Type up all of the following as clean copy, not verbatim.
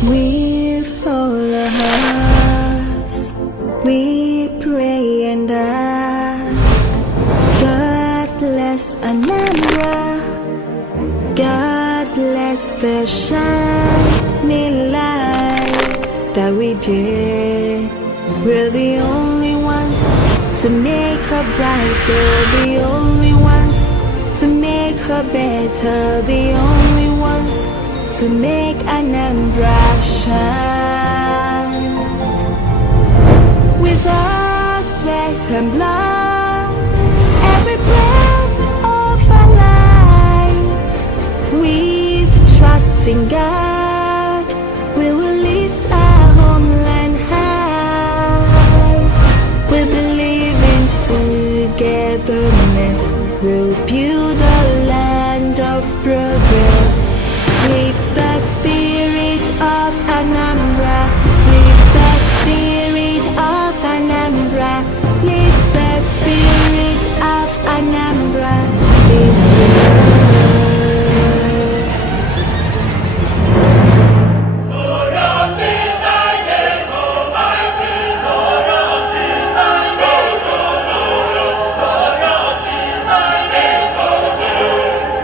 With all our hearts, we pray and ask. God bless Anambra. God bless the shining light that we bear. We're the only ones to make her brighter, the only ones to make her better, the only ones to make Anambra shine. With our sweat and blood, every breath of our lives, with trust in God, we will lift our homeland high. We believe in togetherness, we'll build a land of progress. With the spirit of Anambra, with the spirit of Anambra, with the spirit of Anambra, states we love. Glorious is thy name, Almighty, glorious is thy name, glorious, glorious is thy name,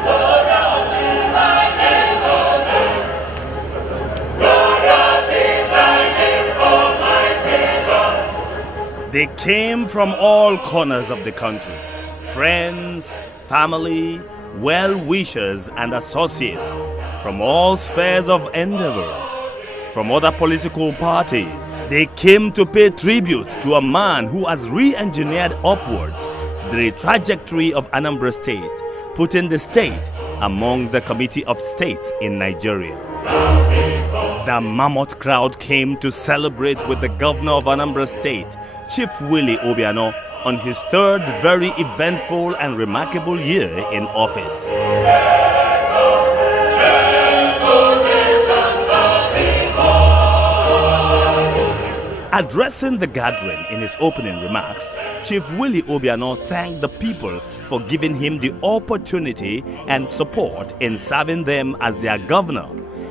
glorious is thy name, glorious is thy name, Almighty God. They came from all corners of the country. Friends, family, well-wishers and associates from all spheres of endeavors, from other political parties. They came to pay tribute to a man who has re-engineered upwards the trajectory of Anambra State, putting the state among the Committee of States in Nigeria. The mammoth crowd came to celebrate with the Governor of Anambra State, Chief Willie Obiano, on his third very eventful and remarkable year in office. Addressing the gathering in his opening remarks, Chief Willie Obiano thanked the people for giving him the opportunity and support in serving them as their governor,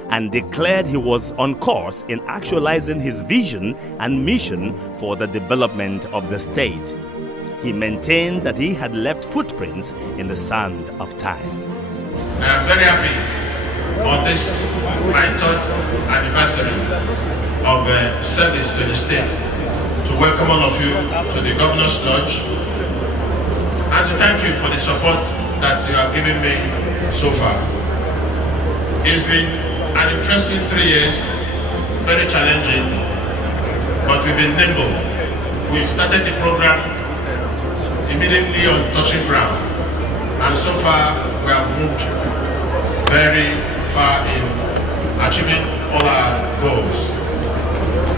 and declared he was on course in actualizing his vision and mission for the development of the state. He maintained that he had left footprints in the sand of time. I am very happy on this, my third anniversary of service to the state, to welcome all of you to the Governor's Lodge and to thank you for the support that you have given me so far. It's been an interesting 3 years, very challenging, but we've been nimble. We started the program immediately on touching ground, and so far we have moved very far in achieving all our goals.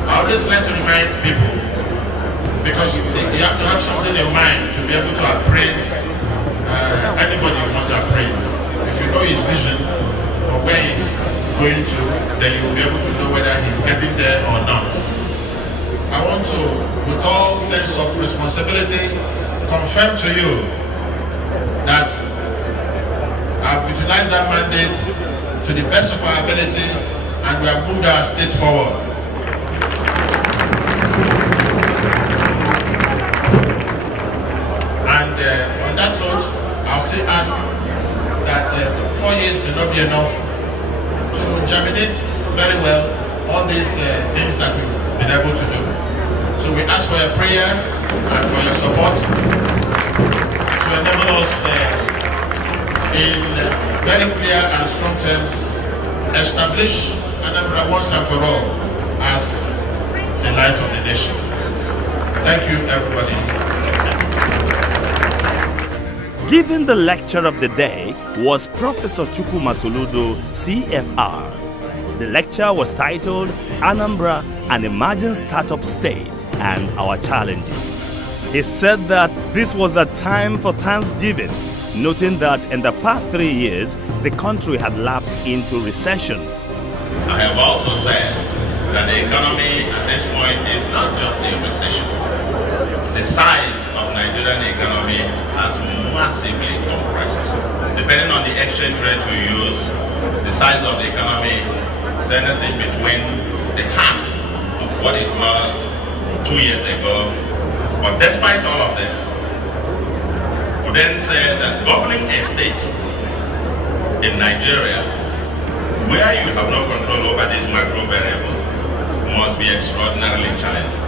I always like to remind people, because you have to have something in mind to be able to appraise anybody you want to appraise. If you know his vision or where he's going to, then you'll be able to know whether he's getting there or not. I want to, with all sense of responsibility, confirm to you that I've utilized that mandate to the best of our ability, and we have moved our state forward. And on that note, I'll still ask that 4 years may not be enough to germinate very well all these things that we've been able to do. So we ask for your prayer and for your support to enable us in very clear and strong terms establish Anambra once and for all as the light of the nation. Thank you, everybody. Giving the lecture of the day was Professor Chukwuma Soludo, CFR. The lecture was titled Anambra, an Emerging Startup State and Our Challenges. He said that this was a time for Thanksgiving, noting that in the past 3 years, the country had lapsed into recession. I have also said that the economy at this point is not just in recession. The size of Nigerian economy has massively compressed. Depending on the exchange rate we use, the size of the economy is anything between the half of what it was 2 years ago. But despite all of this, we then say that governing a state in Nigeria, where you have no control over these macro variables, must be extraordinarily challenging.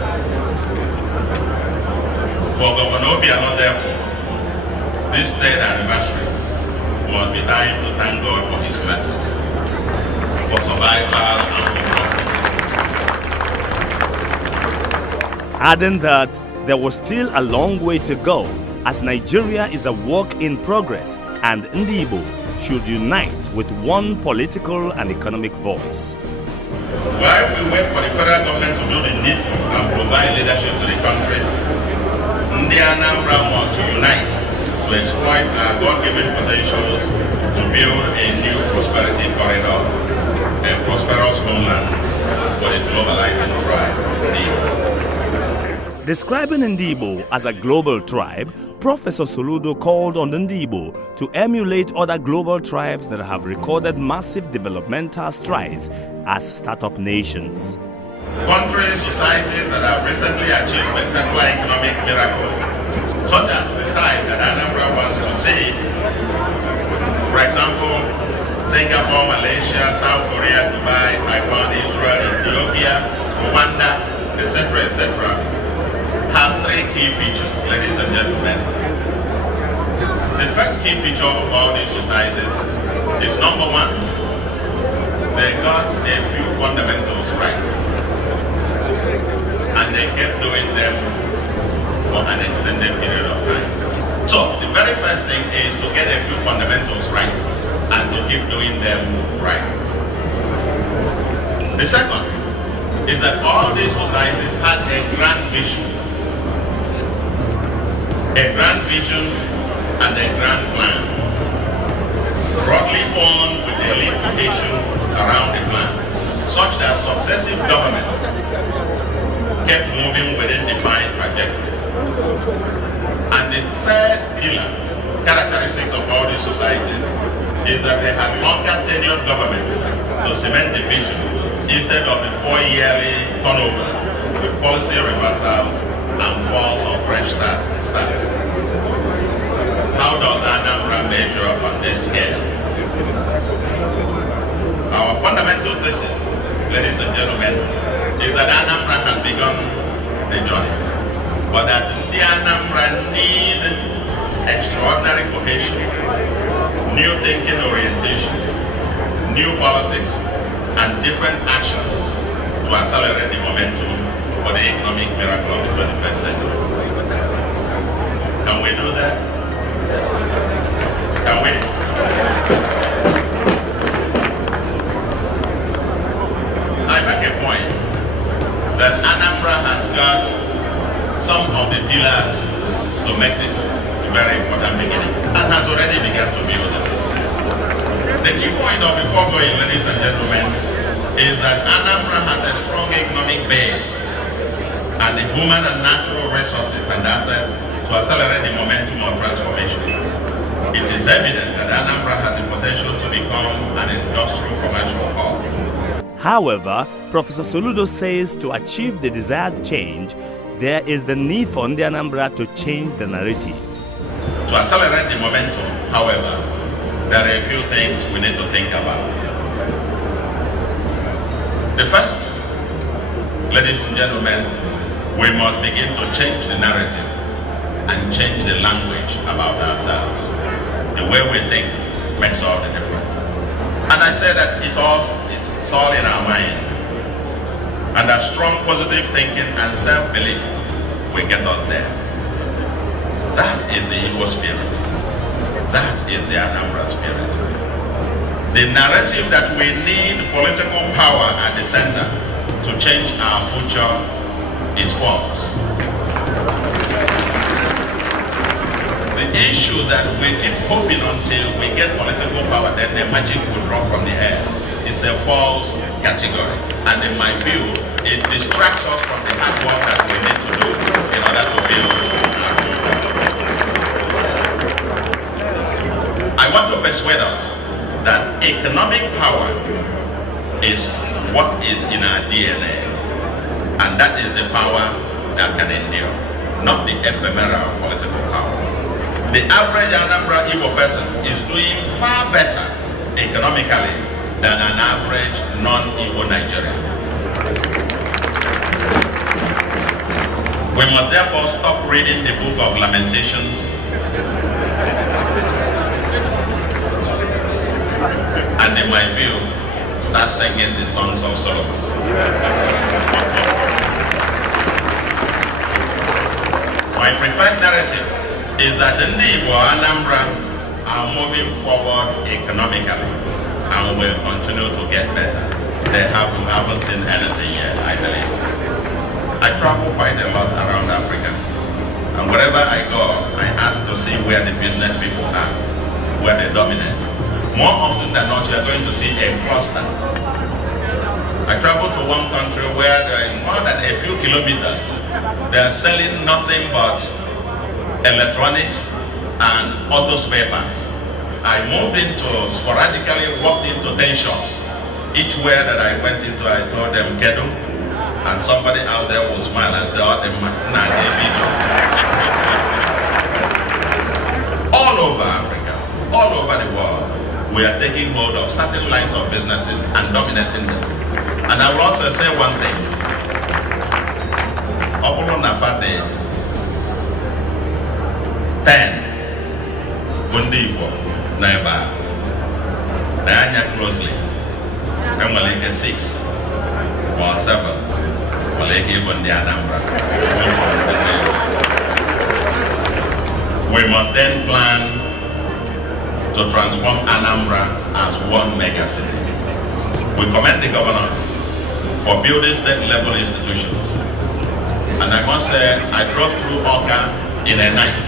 For Governor Obiano, therefore, this third anniversary must be time to thank God for his mercies, for survival and for progress. Adding that there was still a long way to go, as Nigeria is a work in progress and Ndibo should unite with one political and economic voice. While we wait for the federal government to do the needful and provide leadership to the country, Anambra must unite to exploit our God-given potentials to build a new prosperity corridor, a prosperous homeland for the globalizing tribe. Describing Ndibo as a global tribe, Professor Soludo called on the Ndibo to emulate other global tribes that have recorded massive developmental strides as startup nations. Countries, societies that have recently achieved spectacular economic miracles, such as the type that Anambra wants to see. For example, Singapore, Malaysia, South Korea, Dubai, Taiwan, Israel, Ethiopia, Rwanda, etc., have three key features, ladies and gentlemen. The first key feature of all these societies is number one, they got a few fundamentals right. And they kept doing them for an extended period of time. So the very first thing is to get a few fundamentals right and to keep doing them right. The second is that all these societies had a grand vision and a grand plan, broadly owned with a lead cohesion around the plan, such that successive governments kept moving within defined trajectory. And the third pillar, characteristics of all these societies, is that they had longer tenured governments to cement the vision instead of the 4-yearly turnovers with policy reversals and falls on fresh starts. How does Anambra measure on this scale? Our fundamental thesis, ladies and gentlemen, is that Anambra has begun the journey, but that the Anambra need extraordinary cohesion, new thinking orientation, new politics, and different actions to accelerate the momentum for the economic miracle of the 21st century. Can we do that? Can we? I make a point that Anambra has got some of the pillars to make this a very important beginning and has already begun to build them. The key point of before going, ladies and gentlemen, is that Anambra has a strong economic base and the human and natural resources and assets to accelerate the momentum of transformation. It is evident that Anambra has the potential to become an industrial commercial hub. However, Professor Soludo says to achieve the desired change, there is the need for Anambra to change the narrative. To accelerate the momentum, however, there are a few things we need to think about. The first, ladies and gentlemen, we must begin to change the narrative and change the language about ourselves. The way we think makes all the difference. And I say that it's all in our mind. And that strong positive thinking and self-belief will get us there. That is the Igbo spirit. That is the Anambra spirit. The narrative that we need political power at the center to change our future is false. The issue that we keep hoping until we get political power that the magic will drop from the air is a false category. And in my view, it distracts us from the hard work that we need to do in order to build our future. I want to persuade us that economic power is what is in our DNA. And that is the power that can endure, not the ephemeral political power. The average Anambra Igbo person is doing far better economically than an average non-Igbo Nigerian. We must therefore stop reading the book of Lamentations and, in my view, start singing the songs of Solomon. My preferred narrative is that the Igbo Anambra are moving forward economically and will continue to get better. They haven't seen anything yet, I believe. I travel quite a lot around Africa, and wherever I go, I ask to see where the business people are, where they dominate. More often than not, you are going to see a cluster. I traveled to one country where there is more than a few kilometers. They are selling nothing but electronics and auto spare parts. I moved into, sporadically walked into 10 shops. Each where that I went into, I told them, Kedu, and somebody out there will smile and say, oh, the man gave me job. All over Africa, all over the world, we are taking hold of certain lines of businesses and dominating them. And I will also say one thing. Opolo Nafade 10 Bundi Igbo Naiba Nanya closely. Emaleke 6 or 7 Maleke Bundi Anambra. We must then plan to transform Anambra as one mega city. We commend the governor for building state-level institutions. And I must say, I drove through Awka in a night.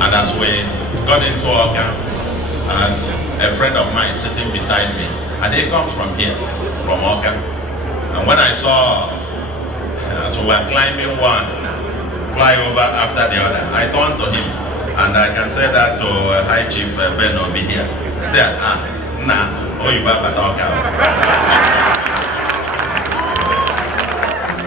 And as we got into Awka, and a friend of mine sitting beside me, and he comes from here, from Awka. And when I saw, as we were climbing one flyover after the other, I turned to him, and I can say that to High Chief Ben Obi here. I said, nah.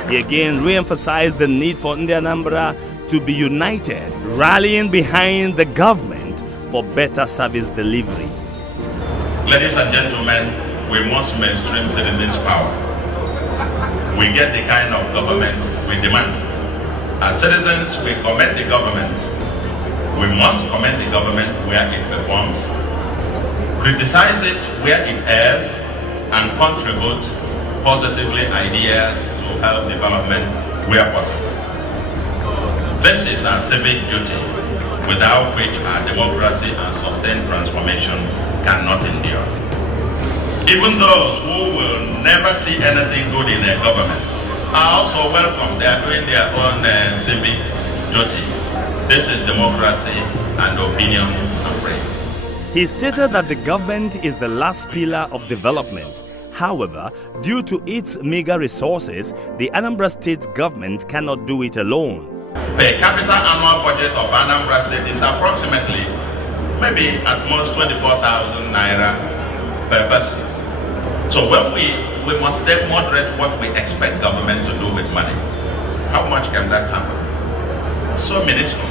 He again re-emphasized the need for Anambra to be united, rallying behind the government for better service delivery. Ladies and gentlemen, we must mainstream citizens' power. We get the kind of government we demand. As citizens, we commend the government. We must commend the government where it performs, criticize it where it errs, and contribute positively ideas to help development where possible. This is our civic duty, without which our democracy and sustained transformation cannot endure. Even those who will never see anything good in their government are also welcome. They are doing their own civic duty. This is democracy, and opinions are free. He stated that the government is the last pillar of development. However, due to its meager resources, the Anambra State government cannot do it alone. The capital annual budget of Anambra State is approximately, maybe at most 24,000 naira per person. So when we must then moderate what we expect government to do with money. How much can that happen? So minuscule.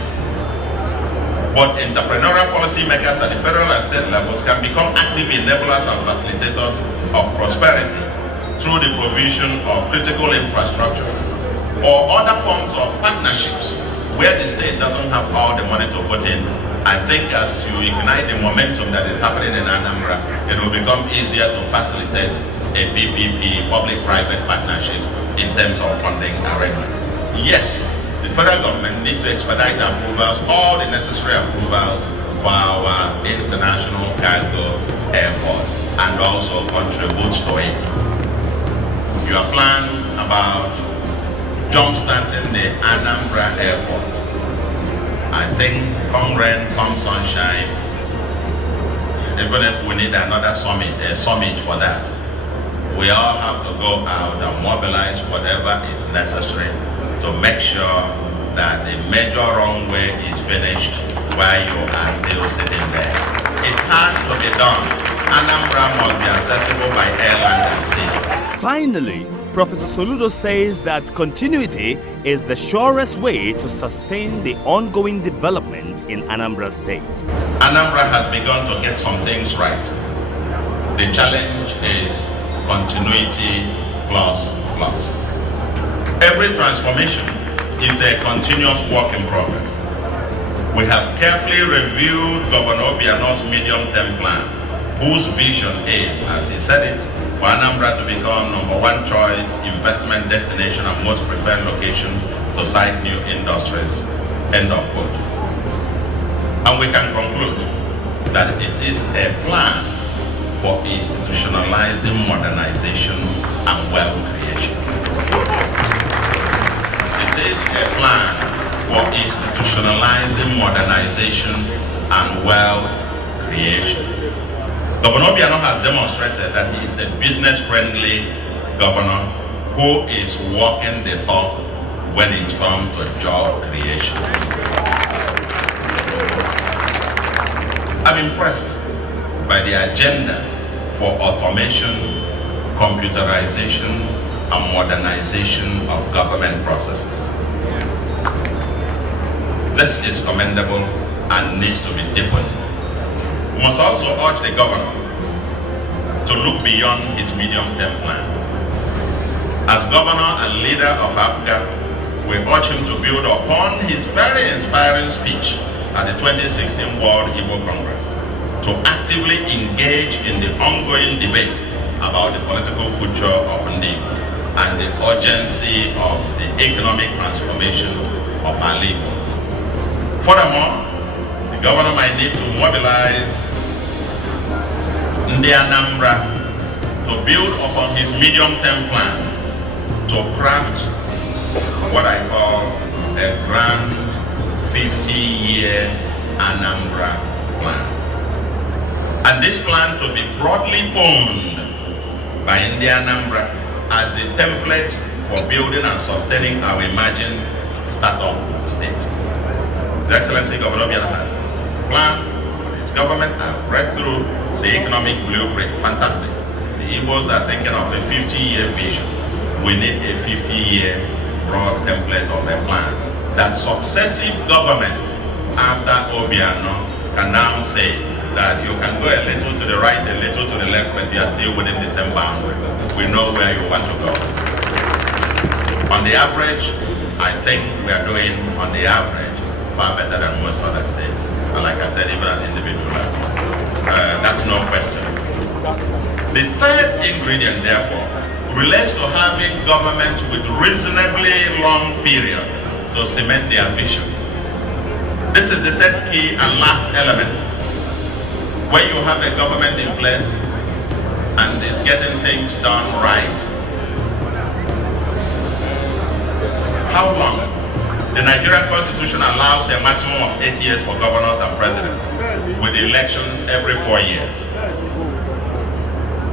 But entrepreneurial policymakers at the federal and state levels can become active enablers and facilitators of prosperity through the provision of critical infrastructure or other forms of partnerships where the state doesn't have all the money to put in. I think as you ignite the momentum that is happening in Anambra, it will become easier to facilitate a PPP, public-private partnerships, in terms of funding arrangements. Yes, the federal government needs to expedite the approvals, all the necessary approvals for our international cargo airport, and also contributes to it. Your plan about jump-starting the Anambra airport, I think come rain, come sunshine, even if we need another summit, a summit for that, we all have to go out and mobilize whatever is necessary to make sure that the major runway is finished while you are still sitting there. It has to be done. Anambra must be accessible by air, land, and sea. Finally, Professor Soludo says that continuity is the surest way to sustain the ongoing development in Anambra State. Anambra has begun to get some things right. The challenge is continuity plus. Every transformation is a continuous work in progress. We have carefully reviewed Governor Obiano's medium-term plan, whose vision is, as he said it, for Anambra to become #1 choice investment destination and most preferred location to site new industries. End of quote. And we can conclude that it is a plan for institutionalizing modernization and wealth creation. It is a plan for institutionalizing modernization and wealth creation. Governor Obiano has demonstrated that he is a business-friendly governor who is walking the talk when it comes to job creation. I'm impressed by the agenda for automation, computerization, and modernization of government processes. This is commendable and needs to be deepened. We must also urge the governor to look beyond his medium-term plan. As governor and leader of Africa, we urge him to build upon his very inspiring speech at the 2016 World Igbo Congress, to actively engage in the ongoing debate about the political future of Ndi and the urgency of the economic transformation of our Igbo. Furthermore, the governor might need to mobilize Ndi Anambra to build upon his medium-term plan to craft what I call a grand 50-year Anambra plan. And this plan to be broadly owned by Ndi Anambra as the template for building and sustaining our imagined startup state. His Excellency Governor Obiano has planned his government and read through the economic blueprint. Fantastic. The Igbos are thinking of a 50-year vision. We need a 50-year broad template of a plan that successive governments after Obiano can now say that you can go a little to the right, a little to the left, but you are still within the same boundary. We know where you want to go. On the average, I think we are doing, on the average, far better than most other states. And like I said, even at individual level. That's no question. The third ingredient, therefore, relates to having governments with reasonably long period to cement their vision. This is the third key and last element. When you have a government in place and is getting things done right, how long? The Nigerian Constitution allows a maximum of 8 years for governors and presidents, with elections every 4 years.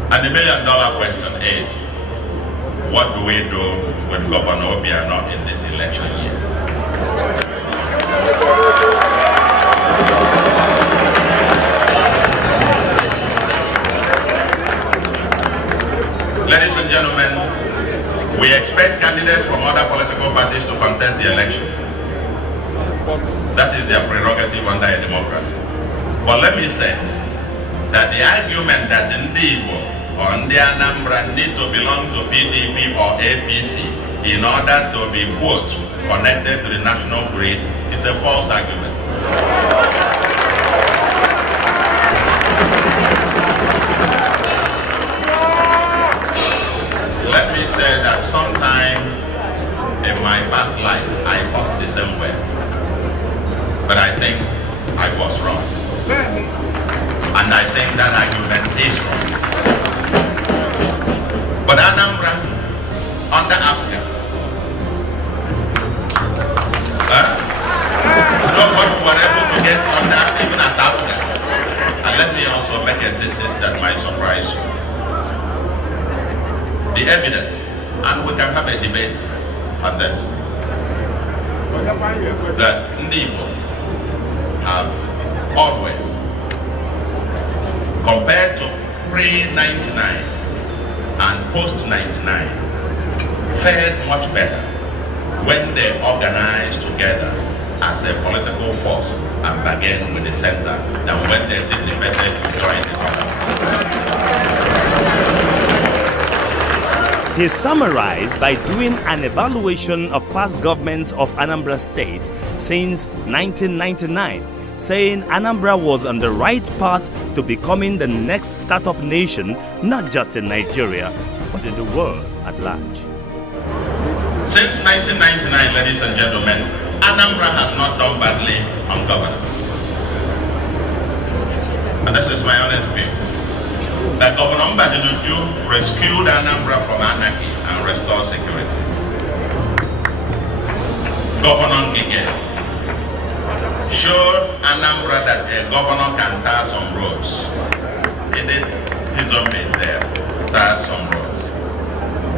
And the million-dollar question is, what do we do with Governor Obiano in this election year? Ladies and gentlemen, we expect candidates from other political parties to contest the election. That is their prerogative under a democracy. But let me say that the argument that Ndi Igbo or Ndi Anambra need to belong to PDP or APC in order to be both connected to the national grid is a false argument. Let me say that sometime in my past life I thought the same way, but I think I was wrong, and I think that argument is wrong. But Anambra, under Africa, nobody were able to get under even as Africa. And let me also make a thesis that might surprise you. The evidence, and we can have a debate on this, that Ndi Igbo have always, compared to pre-99 and post-99 fared much better when they organized together as a political force and bargained with the center than when they dissipated to join the center. He summarized by doing an evaluation of past governments of Anambra State since 1999, saying Anambra was on the right path to becoming the next startup nation, not just in Nigeria, but in the world at large. Since 1999, ladies and gentlemen, Anambra has not done badly on governance. And this is my honest view. That Governor Mbadinuju rescued Anambra from anarchy and restored security. Governor Ngige showed Anambra that a governor can tar some roads. He did his own bit there, tar some roads.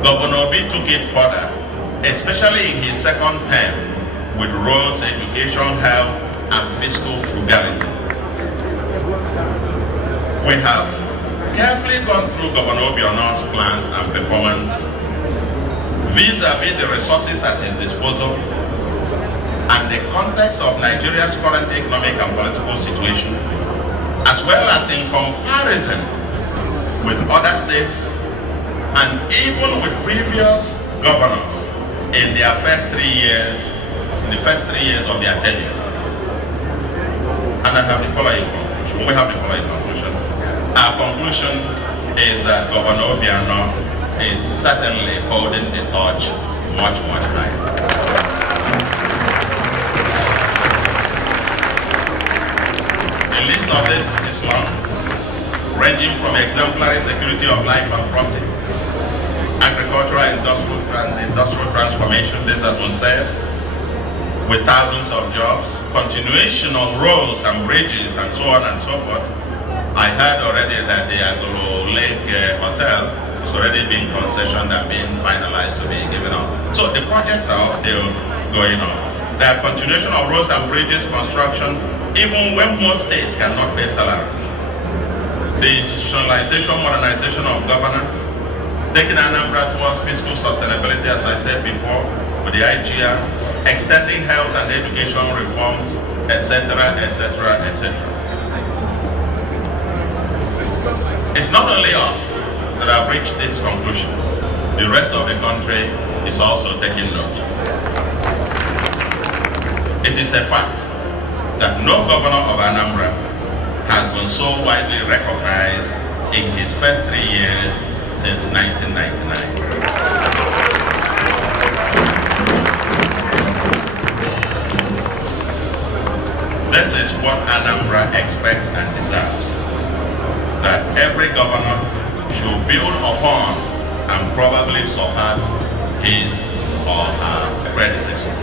Governor Obi took it further, especially in his second term, with roads, education, health, and fiscal frugality. We have carefully gone through Governor Obiano's plans and performance vis-a-vis the resources at his disposal and the context of Nigeria's current economic and political situation, as well as in comparison with other states and even with previous governors in their first 3 years, of their tenure. And I have the following conclusion. We have the following conclusion. Our conclusion is that Governor Obiano is certainly holding the torch much, much higher. The list of this is long, ranging from exemplary security of life and property, agricultural and industrial transformation, this has been said, with thousands of jobs, continuation of roads and bridges and so on and so forth. I heard already that the Agolo Lake Hotel is already being concessioned and being finalized to be given up. So the projects are all still going on. There are continuation of roads and bridges construction, even when most states cannot pay salaries. The institutionalization, modernization of governance, taking Anambra towards fiscal sustainability, as I said before, with the IGR, extending health and education reforms, etc., etc., etc. It's not only us that have reached this conclusion. The rest of the country is also taking note. It is a fact that no governor of Anambra has been so widely recognized in his first 3 years since 1999. This is what Anambra expects and deserves. That every governor should build upon and probably surpass his or her predecessor.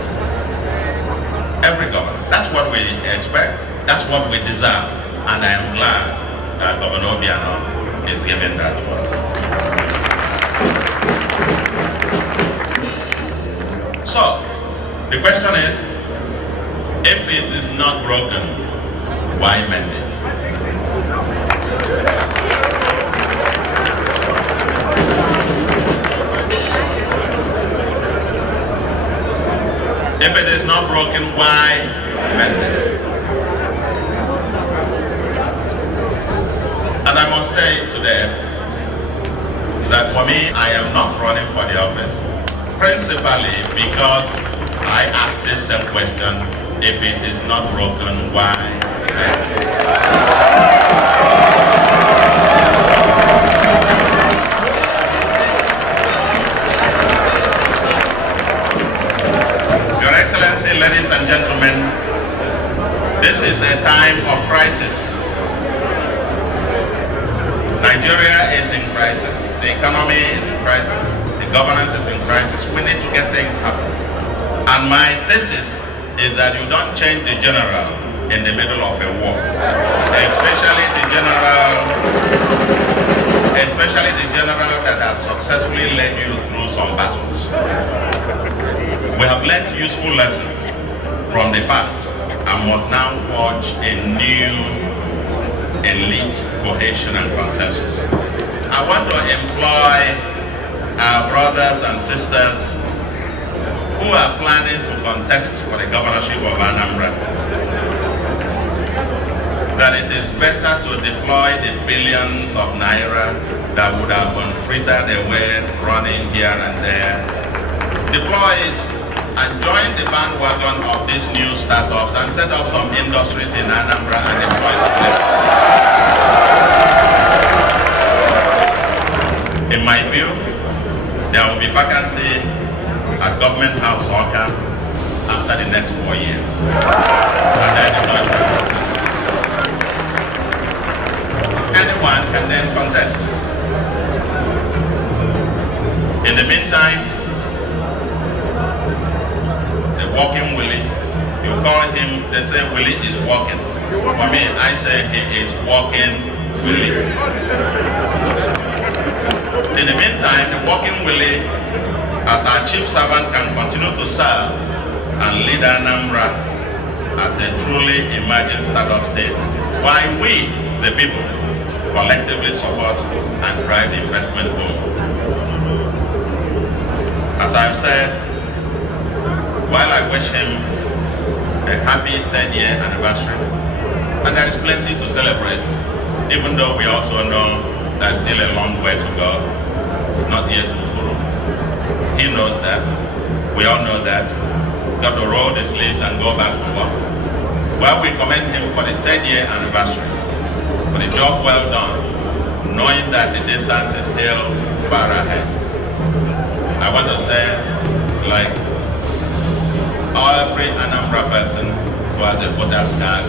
Every governor. That's what we expect. That's what we deserve. And I am glad that Governor Obiano is giving that to us. So, the question is, if it is not broken, why mend it? If it is not broken, why mend it? And I must say today that for me, I am not running for the office, principally because I ask this same question: if it is not broken, why mend it? Your Excellency, ladies and gentlemen, this is a time of crisis. Nigeria is in crisis. The economy is in crisis. The governance is in crisis. We need to get things happen. And my thesis is that you don't change the general in the middle of a war, especially the general that has successfully led you through some battles. We have learned useful lessons from the past and must now forge a new elite cohesion and consensus. I want to employ our brothers and sisters who are planning to contest for the governorship of Anambra, that it is better to deploy the billions of naira that would have been frittered away running here and there. Deploy it and join the bandwagon of these new startups and set up some industries in Anambra and employ some people. In my view, there will be vacancy at Government House Oka after the next 4 years. And then anyone can then contest. In the meantime, the walking Willie, you call him, they say Willie is walking. For me, I say he is walking Willie. In the meantime, the walking Willie, as our chief servant, can continue to serve and lead Anambra as a truly emerging startup state, while we, the people, collectively support and drive the investment home. As I've said, while I wish him a happy 3rd year anniversary, and there is plenty to celebrate, even though we also know there's still a long way to go, not yet to Uhuru. He knows that. We all know that. Got to roll the sleeves and go back to work. Well, we commend him for the 3rd year anniversary, for the job well done, knowing that the distance is still far ahead. I want to say, like every Anambra person who has a voter's card,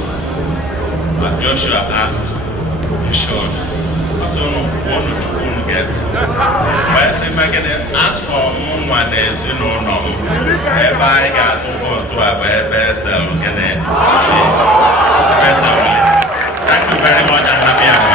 as Joshua asked, you should. As soon as you get, well, see, ask for one is, you know, no. Everybody got to have a best. Thank you very much and happy